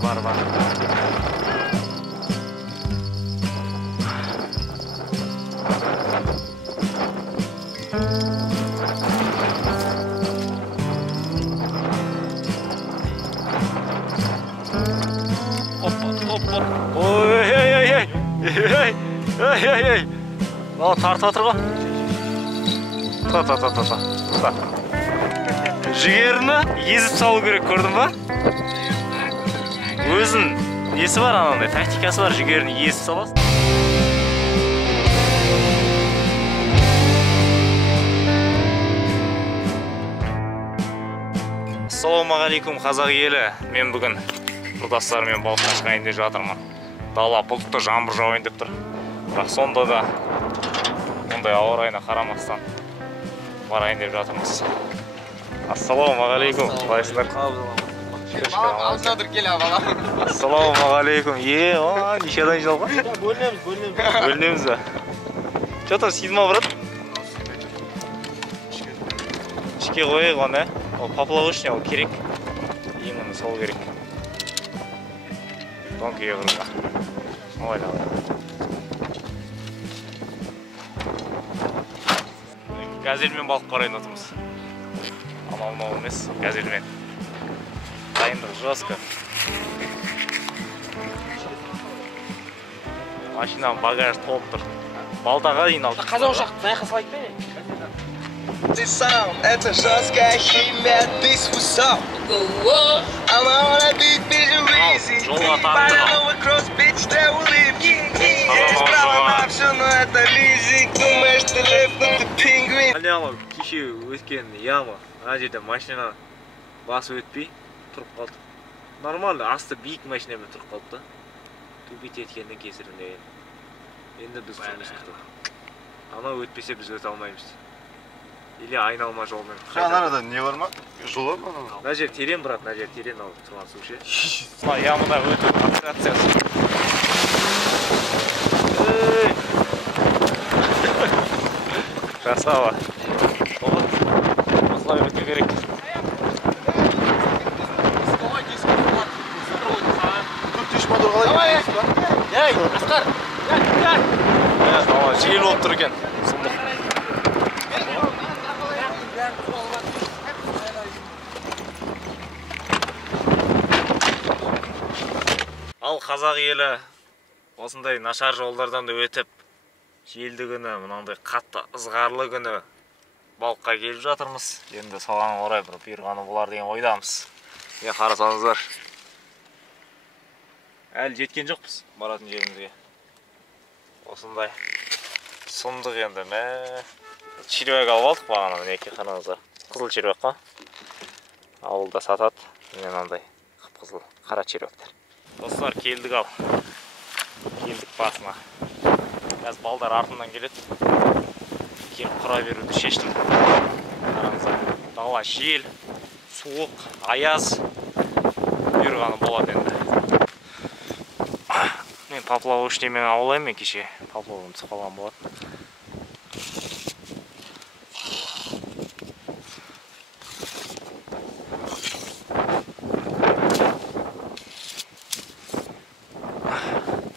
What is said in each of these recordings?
Бар. Оп. Ой. О, тартып отыр ғой. Та. Жігеріні езіп салу керек, көрдің ба? Өзін несі бар, анандай тактикасы бар, жігеріні езіп саласың. Ассалаумағалейкум қазақ елі. Мен бүгін құрдастарыммен балыққа шығайын деп жатырмын. Дала бұлтты, жаңбыр жауайын деп тұр. Бірақ сонда да мұндай ауа райына қарамастан барайын деп жатырмыз. Ассалаумағалейкум. Қалайсыңдар? Алдынадыр кел абала. Ассалаумағалейкум. Неше адам жиналған? Бөлінеміз бе? Что-то сидма, брат? Ішке қойық оны. Ол поплавочный, ол керек. Именно сол керек. Тонкіге құрға. Ойла. Газельмен балық қарайын отырмыз. Анау емес, газельмен. Дайындық жестко. Машинаның багаж толып тұр. Балдаға дейін алды. Қазақ ұшақты наяққа салайық пе? Это жесткая химия, ты свысок. I'm on a big vision reason. Параллелы кросс, bitch, ты улыбки. Есть право на все, но это лизинг. Думаешь, ты лев, но ты пингвин. Алялы, кеше өткен яма. Ана жерде машина басы өтпей тұрып қалды. Нормально, асты биік машинамен тұрып қалды да. Төбет еткеннің кесірінде. Енді біз тұрмыз күтіп. Ана өтпесе біз өте алмаймыз. Или айналма жолмен. Анарада не бар ма? Жол бар ма? Мына жер терен, брат, мына жер терен алып тұрған су ше. Мына ямада өту операциясы. Красава. Осылай өту керек. Давай, ей, Асқар! Жел болып тұр екен. Сұмдық. Ал қазақ елі осындай нашар жолдардан да өтіп, желді күні, мынандай қатты ызғарлы күні балыққа келіп жатырмыз. Енді соған орай бір бұйырғаны болар деген ойдамыз. Қарасаңыздар. Әлі жеткен жоқпыз баратын жерімізге. Осындай сұмдық енді. Червяк алып алдық бағана, мінеке қараңыздар. Қызыл червяк па? Ауылда сатады. Мен андай қып-қызыл қара червяктар. Достар, келдік ал. Келдік басына. Қазір балдар артымдан келеді. Келіп құра беруді шештім. Қараңыздар. Дала жел, суық, аяз. Бұйырғаны болады енді. Мен поплавочныймен аулаймын кеше. Поплавым түсіп қалған болады.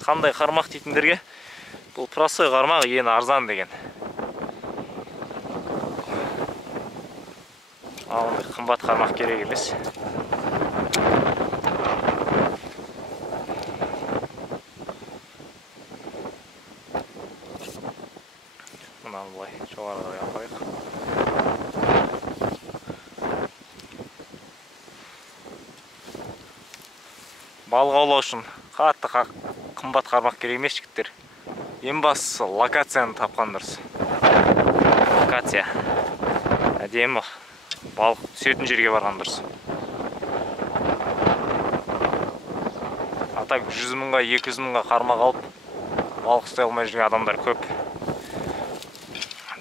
Қандай қармақ дейтіндерге, бұл простой қармақ ең арзан деген. Ондай қымбат қармақ керек емес. Мұнан бұлай жоғарыға қойық. Балық аулау үшін қатты қымбат қармақ керек емес жігіттер. Ең бастысы локацияны тапқан дұрыс. Локация. Әдемі балық түсетін жерге барған дұрыс. Атак 100 мыңға, 200 мыңға қармақ алып, балық ұстай алмай жүрген адамдар көп.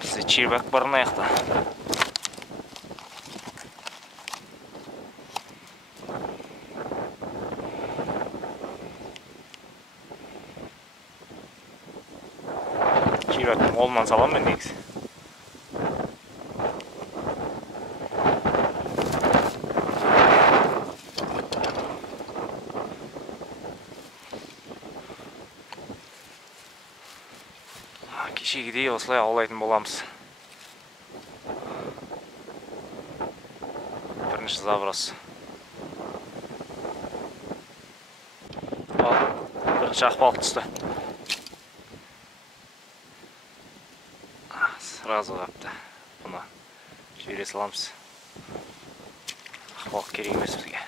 Бізде червяк бар аяқта. Червяктың қолынан салам мен негізі. Кешегідей осылай аулайтын боламыз. Бірінші заброс. Бірінші ақбалық түсті. Сразу қапты. Бұны жібере саламыз. Ақбалық керек емес бізге.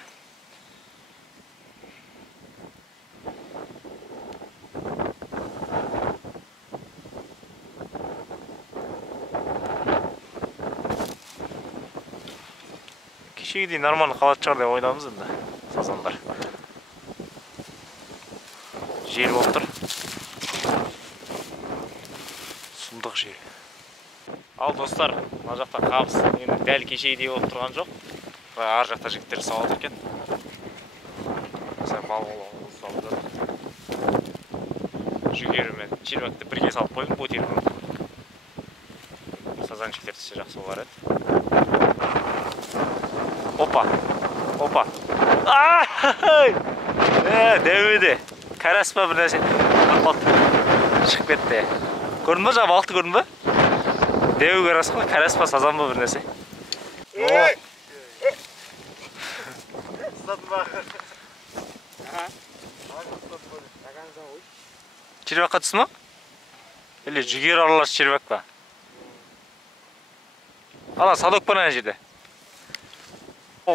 Кешегідей нормально қалатын шығар деп ойламыз енді. Сазандар. Жел болып тұр. Сұмдық жел. Ал достар, мына жақта қабыс енді дәл кешегідей болып тұрған жоқ. Ар жақта жігіттер салып отыр екен. Осылай бал салып жатыр. Жүгері мен червякты бірге салып қойдым, бөтелім. Сазанчиктер түссе жақсы болар еді. Опа! Опа! Дәуеде. Кәрәс па бір нәрсе. Шығып кетті. Көрдің ба, жаңа балықты көрдің ба? Дәу кәрәс қой, кәрәс па, сазан ба бір нәрсе. Червякқа түсті ма? Или жүгері аралас червяк па? Ана, садок па ана жерде? Во!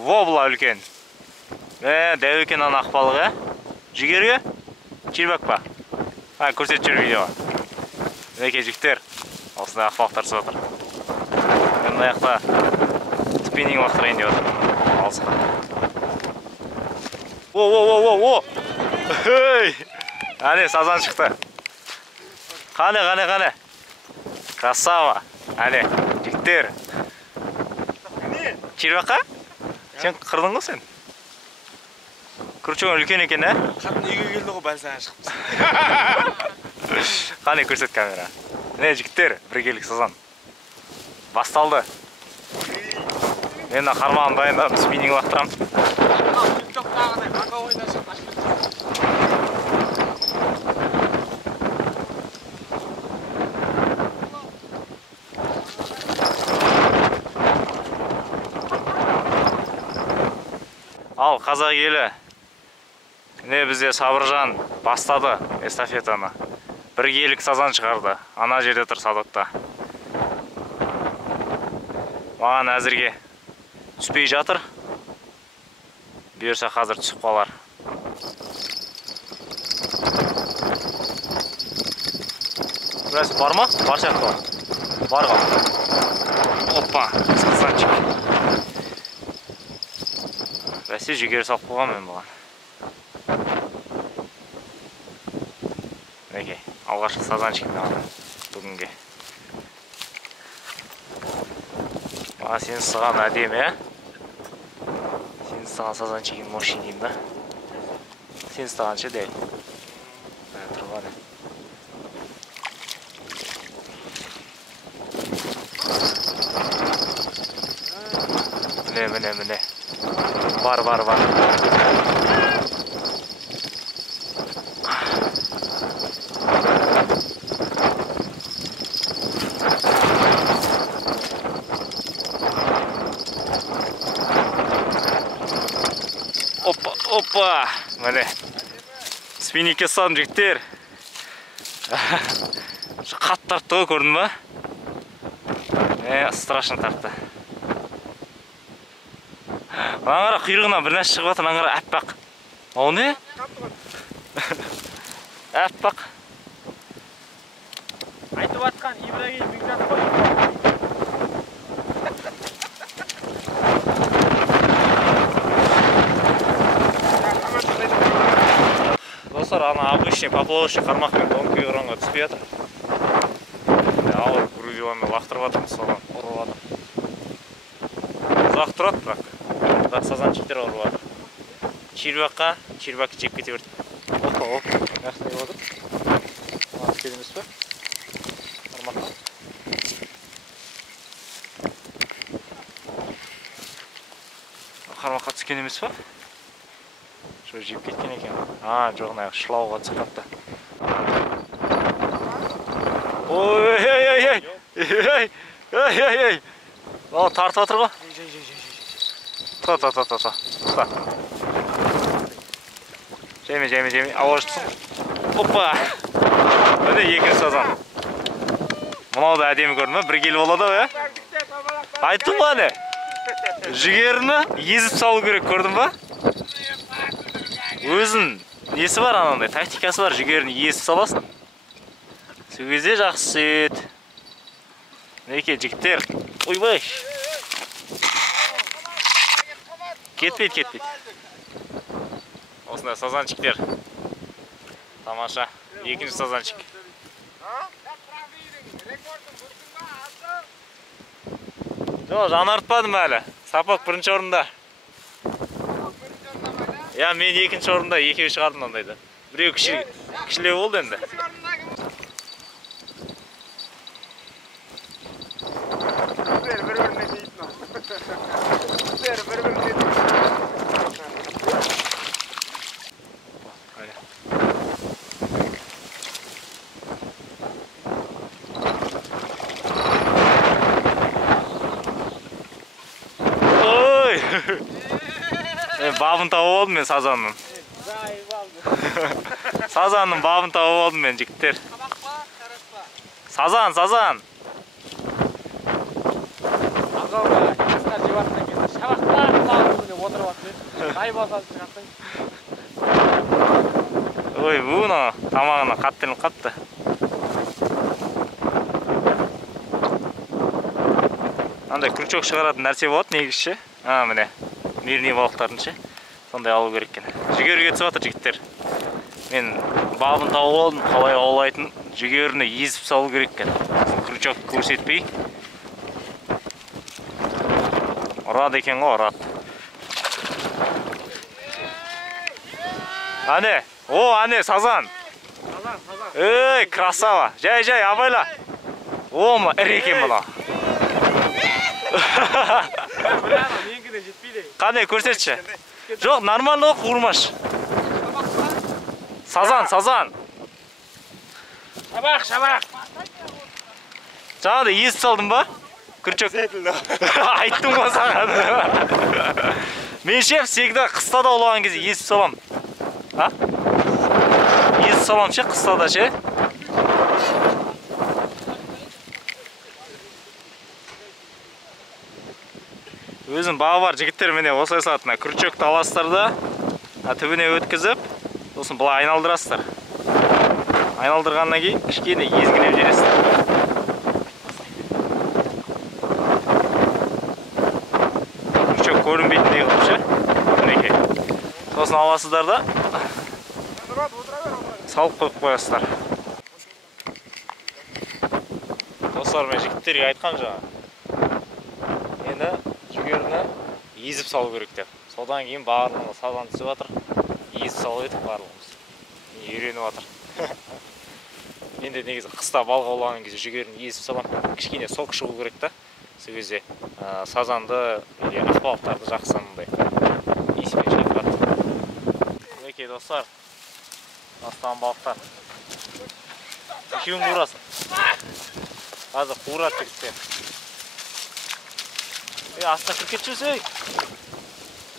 Во бұла үлкен. Дәу екен ана ақбалығы. Жүгерге? Червяк па? Көрсет жүр видеоға. Мінеке жігіттер. Осындай ақбалықтар түсіп отыр. Мына аяқта спиннинг лақтырайын деп отыр. Алысқа. Во! Әне, сазан шықты. Қане. Красава. Әне, жігіттер. Червякқа? Сен қырдың ғой сен? Күрчоң үлкен екен, ә? Қатын үйге келді ғой, бәл саған шығыпсың. Қане, көрсет камера. Не, жігіттер, біргелік сазан. Басталды. Мен қармағын дайындадым, спиннинг лақтырам. Ал қазақ елі. Не бізде Сабыржан бастады эстафетаны. Біргелік сазан шығарды. Ана жерде тұр садокта. Маған әзірге түспей жатыр. Бұйырса қазір түсіп қалар. Бірәсі бар ма? Бар сияқты бар. Бар ға. Опа, сазанчик. Бірәсі жүгері салып қойған мен бұған. Мінекей, алғашқы сазанчик маған бүгінге. Сен сыған әдемі, ә? Сен сыған сазанчигін мощный деймін да? Сен сығаншы дәл. Тұрған. Міне. Бар. Опа! Міне. Спиннingке ұстадым жігіттер. Қатты тартты ғой, көрдің ба? Страшно тартты. Аңғара құйрығынан бір нәрсе шығып жатыр, аңғара әппақ. О, не? Әппақ. Айтып атқан Ибрагим Бекзат қой. Достар, ана обычный поплавочный қармақпен тонкий ұранға түспей жатыр. Алып грузилармен лақтырып жатырмыз, соған ұрып жатыр. Ұзақ тұрады, бірақ сазанчиктер ұрып жатыр. Червякқа, червякты жеп кете берді. Опа, жақсы не отыр. Түскен емес пе? Нормально. Қармаққа түскен емес пе? Şu jip ketken eкен. Ha, жоқ, ана шылауға түсіп қапты. Ой, ей. О, тартып отыр ғой. Та. Жеме. Ауыр шықсын. Опа. Міне екінші сазан. Мынау да әдемі көрдің ба? Бір келіп болады ғой, айттым ба не? Жүгеріні езіп салу керек, көрдің ба? Өзін несі бар анандай, тактикасы бар, жүгеріні езіп саласың. Сол кезде жақсы ет. Неке, жігіттер. Ойбай. Кетпейді. Осындай сазанчиктер. Тамаша. Екінші сазанчик. Жоқ, жаңартпадым әлі. Сапақ бірінші орында. Я, мен екінші орында, екеуі шығардым ондайды. Біреу кішілеу болды енді. Бабын тауып алдым мен сазанның. Сазанның бабын тауып алдым мен, жігіттер. Сазан. Ағалға қасқар жеп атқан кезде шабақтар құлағын отырып атты. Ай басады шығаттың. Ой, бұны тамағына қаттырылып қапты. Андай крючок шығаратын нәрсе болады негізше. Міне. Мирный балықтардың ше. Сондай алу керек екен. Жүгеріге түсіп жатыр жігіттер. Мен бабын тауып алдым, қалай аулайтын жүгеріні езіп салу керек екен. Крючок көрсетпей. Ұрады екен ғой, ұрады. Ане, сазан. Ей, красава. Жай, абайла. Ома, ірі екен бұна. Қане, көрсетші. Жоқ, нормально ғой, қуырмаш. Сазан. Шабақ. Жаңағыда езіп салдың ба? Күрчөк. Айттым ғой саған. Мен шеп, всегда қыста да олаған кезде езіп салам. Езіп салам ше, қыста да ше. Өзің бағы бар жігіттер міне осылай сатына күрчөкті аласыздар түбіне өткізіп, сосын бұлай айналдырасыздар. Айналдырғаннан кейін кішкене езгілеп жібересіздер. Күрчөк көрінбейтіндей қылып ше. Мінекей. Сосын аласыздар да салып қойып қоясыздар. Достар, мен жігіттерге айтқан жаңа. Енді жүгеріні езіп салу керек деп. Содан кейін барлығына сазан түсіп жатыр. Езіп салу етіп барлығымыз. Үйреніп жатыр. Мен де негізі қыста балық аулаған кезде жүгеріні езіп салам. Кішкене сок шығу керек та. Сол кезде сазанды, ақбалықтарды жақсы анандай есімен шайқырады. Мінекей достар, астан балықтар. Екеуін қуырасың. Қазір қуырады жігіттер. Астына кіріп кетші.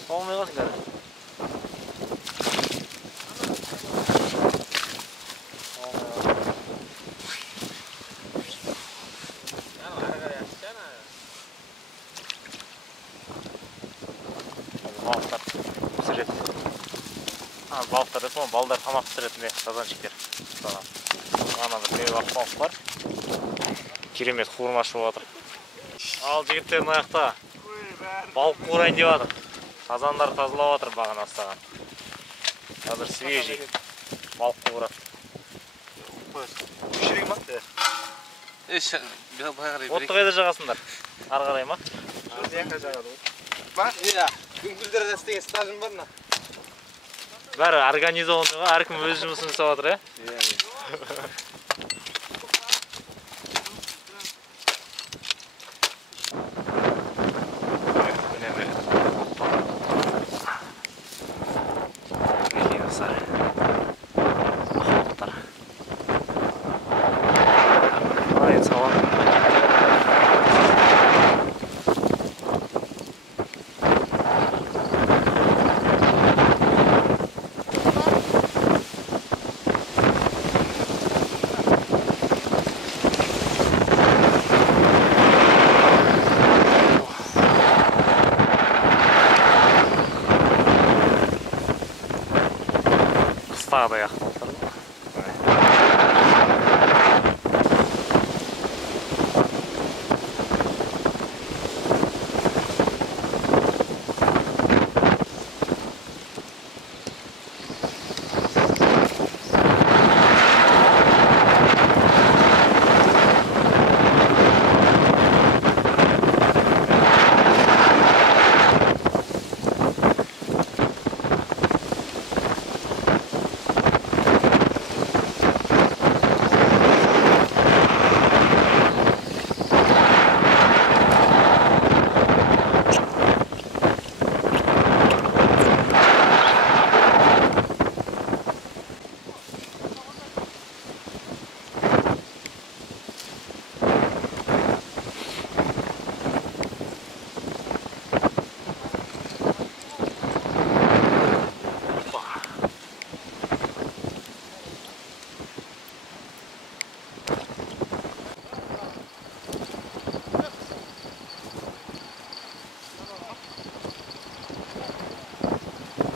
Olmaya kalsın gari. Balıklar pişiret. Balıklar resmen balдар tamak pişiretinde sazanчиктер. Ана bir beyvak balık var. Керемет қуырмашы болып жатыр. Ал жігіттердің аяқта балық қуырайын деп жатыр. Сазандар тазалап жатыр бағана астаған. Қазір свежий балық қуырады. Пішірейін ма? Отты қайда жағасыңдар? Ары қарай ма? Жаққа жағады ғой. Ма? Иә, күнгілдерді істеген стажым бар ма? Бәрі организованныйға әркім өз жұмысын жасап жатыр, е?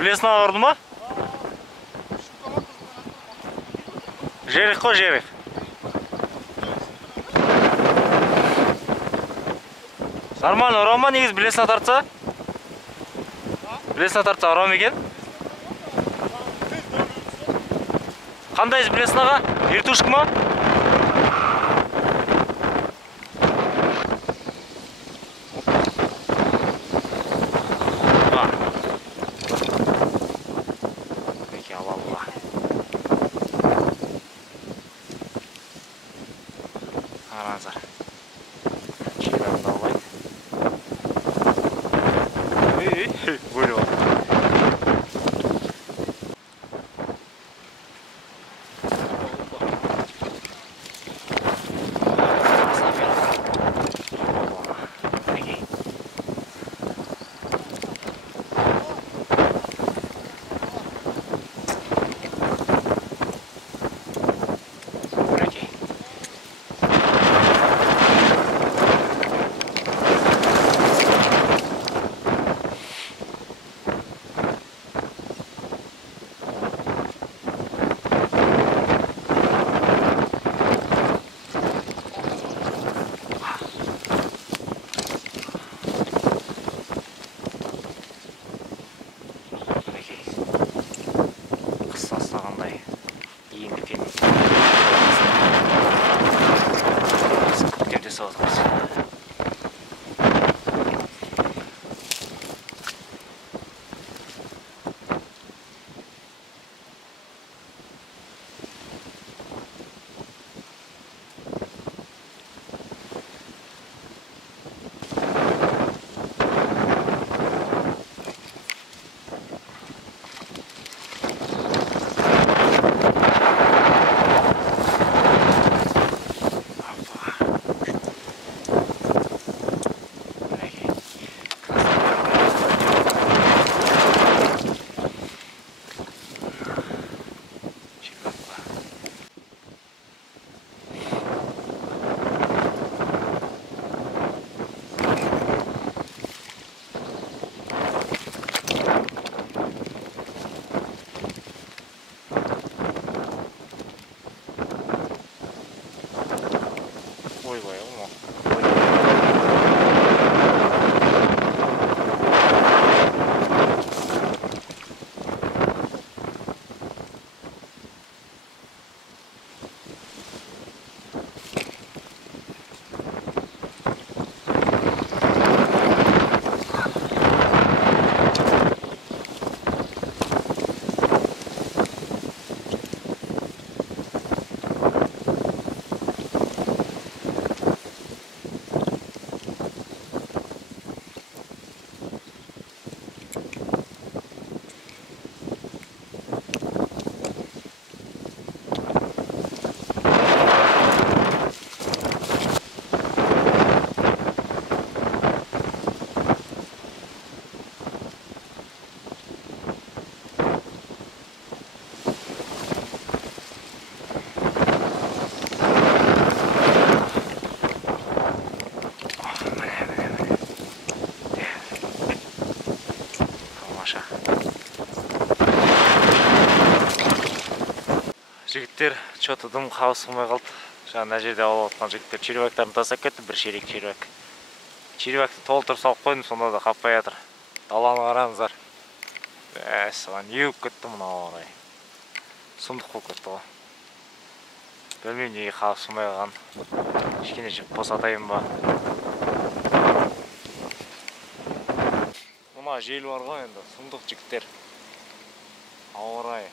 Блесна орды ма? Жерих қой, жерих. Нормально, ұрам ма негіз білесіне тартса? Білесіне тартса ұрам екен? Қандайыз білесінаға? Ертушік ма? Пеке алалыға. Қараңыздар. Чиранды алайын. Бөлі бар. Жігіттер что-то дым қауысылмай қалды. Жаңа мына жерде алып отқан жігіттер червяктарын тастап кетті, бір шерек червяк. Червякты толтырып салып қойдым, сонда да қаппай жатыр. Даланы қараңыздар. Соған еуіп кетті мына орай. Сұмдық болып кетті ғой. Білмеймін неге қауысылмай қалған. Кішкене жіп босатайын ба. Мына жел бар ғой енді, сұмдық жігіттер. Ауа райы.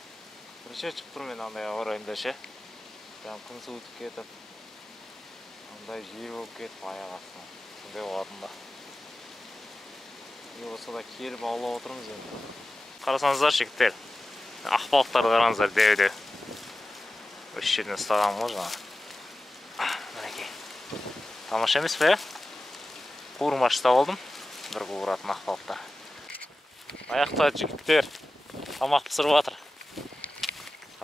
Бірінші шығып тұрмын андай ауа райында ше. Прям күн суытып кетіп. Андай жел болып кетіп аяқ астына. Сондай болатын да. Не болса да келіп аулап отырмыз енді. Қарасаңыздар жігіттер. Ақбалықтарды қараңыздар деу-деу. Осы жерден ұстаған ғой жаңа. Мінекей. Тамаша емес пе? Қуырмаш ұстап алдым. Бір қуыратын ақбалықтар. Аяқта жігіттер тамақ пісіріп жатыр.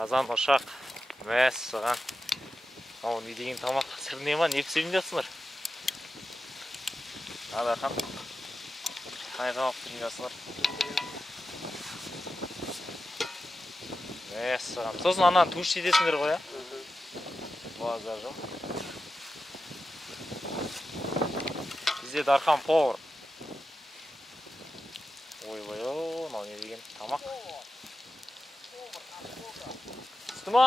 Қазан ошақ. Мәссаған. Ау не деген тамақ пісіріне ма? Не пісірін жатсыңдар? Адақан. Қай тамақ пісірін жатсыңдар? Мәссаған. Сосын анан туш етесіңдер ғой, а? Базар жоқ. Бізде Дархан повар. Ой-ой-ой, мынау не деген тамақ. Түсті ма?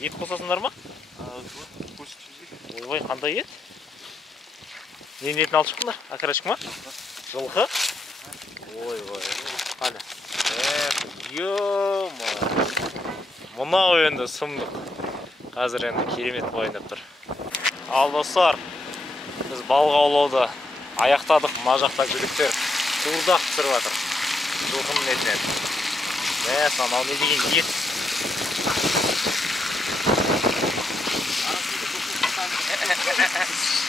Ет қосасыңдар ма? Ой-ой, қандай ет? Ненің етін алып шықтыңдар? Окорочка ма? Жылқы? Ой-ой, қане. Ё-ма. Мынау енді сұмдық. Қазір енді керемет бойындап тұр. Ал достар, біз балық аулауды аяқтадық. Мына жақта жігіттер қуырдақ пісіріп жатыр. Жылқының етінен. Мәс, анау не деген ет.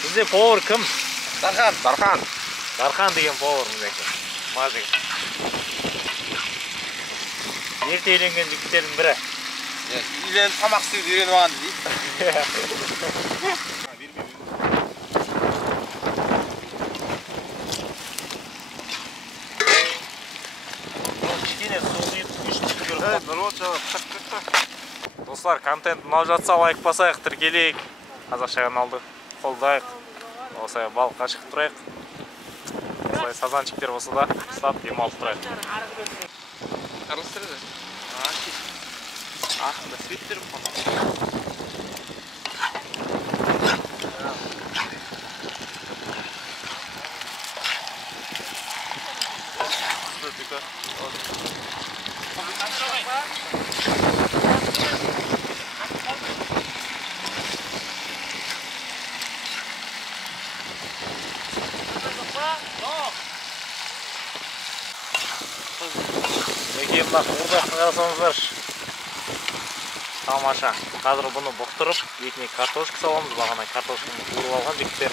Бізде повар кім? Дархан деген повар мінеке. Мына жігіт. Ерте үйленген жігіттердің бірі. Үйленіп тамақ істеуді үйреніп алған дейді. Кішкене су құйып күшті көріп. Достар, контент ұнап жатса лайк басайық, тіркелейік. Қазақша каналды қолдайық. Осылай балыққа шығып тұрайық. Осылай сазанчиктер болса да ұстап демалып тұрайық. Араластырады. Артында светтер қона. Неге мына қуырдақты қарасаңыздар. Тамаша. Қазір бұны бұқтырып, етіне картошка саламыз. Бағана картошканы қуырып алған жігіттер.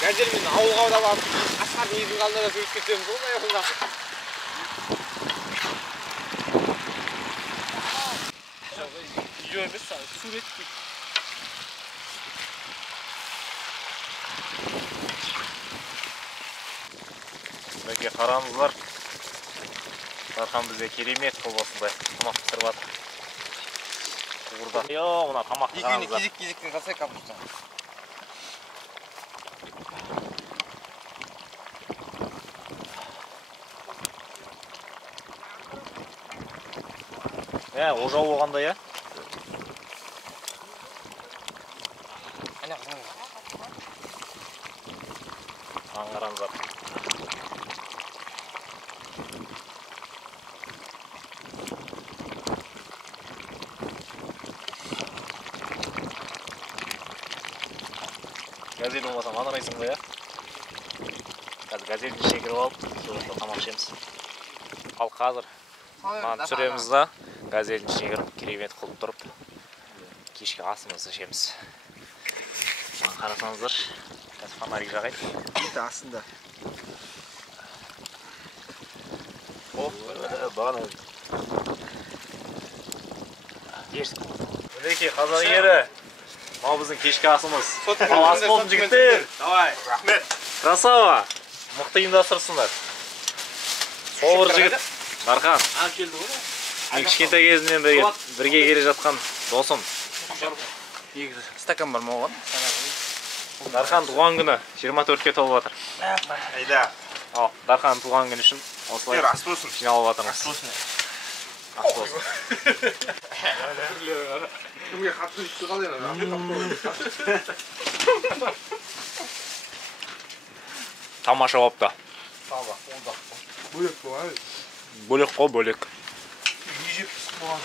Газелмен ауылға да барып, Асқардың үйдің алдында да жүріп кетеміз ғой, аяғында. Үйе емес, сурет кеп. Мінеке қараңыздар. Дархан бізде керемет қылып осындай тамақ пісіріп жатыр. Қуырдақ. Йо, мына тамақты қараңыздар. Кезектен жасай капуста. Ожау болғанда, я? Қараңыздар. Газель болмаса маңырайсың ба, я? Қазір газельдің ішіне кіріп алып, соғында тамақ ішеміз. Ал қазір маған түсіреміз да, газельдің ішіне кіріп, керемет қылып тұрып, кешкі асымызды ішеміз. Маған қарасаңыздар, қазір фонарик жағайын. Ит астында. Бағана мінеке қазақ ері. Мынау біздің кешкі асымыз. Ал ас болдың жігіттер. Давай, рахмет. Красава. Мықты ұйымдастырсыңдар. Повар жігіт Дархан. Келді ғой. Мен кішкентай кезімнен бірге келе жатқан досым. Стакан бар ма оған? Дархан туған күні 24-ке толып жатыр. Айда. Ал Дархан туған күні үшін осылай Ас болсын. жиналып жатырмыз. Ас болсын. Кімге қатты үйтті қалай Тамаша болыпты. Бөлек болған. Бөлек қой, бөлек. Ежеп болған